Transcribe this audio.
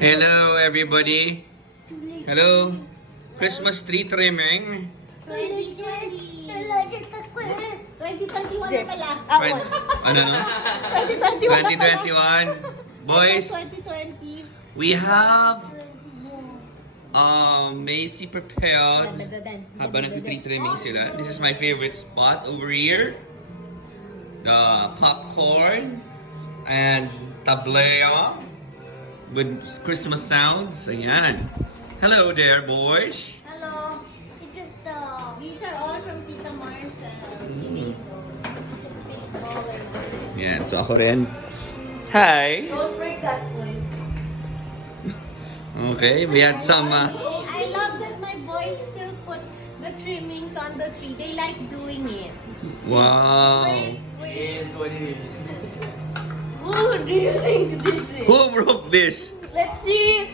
Hello, everybody. Hello. Christmas tree trimming. 2020. 2021 na pala. Right. Ano? 2021 2021. Boys, 2020. we have Macy prepared. Habang nag-tree trimming sila. This is my favorite spot over here. The popcorn and tablea with Christmas sounds. Ayan. Hello there, boys. Hello. These are all from Tita Marcel. She made those. Yan, so ako rin. Hi. Don't break that one. Okay, we had some I love that my boys still put the trimmings on the tree. They like doing it. wow. It is what it is. Who do you think did it? Who broke this? Let's see if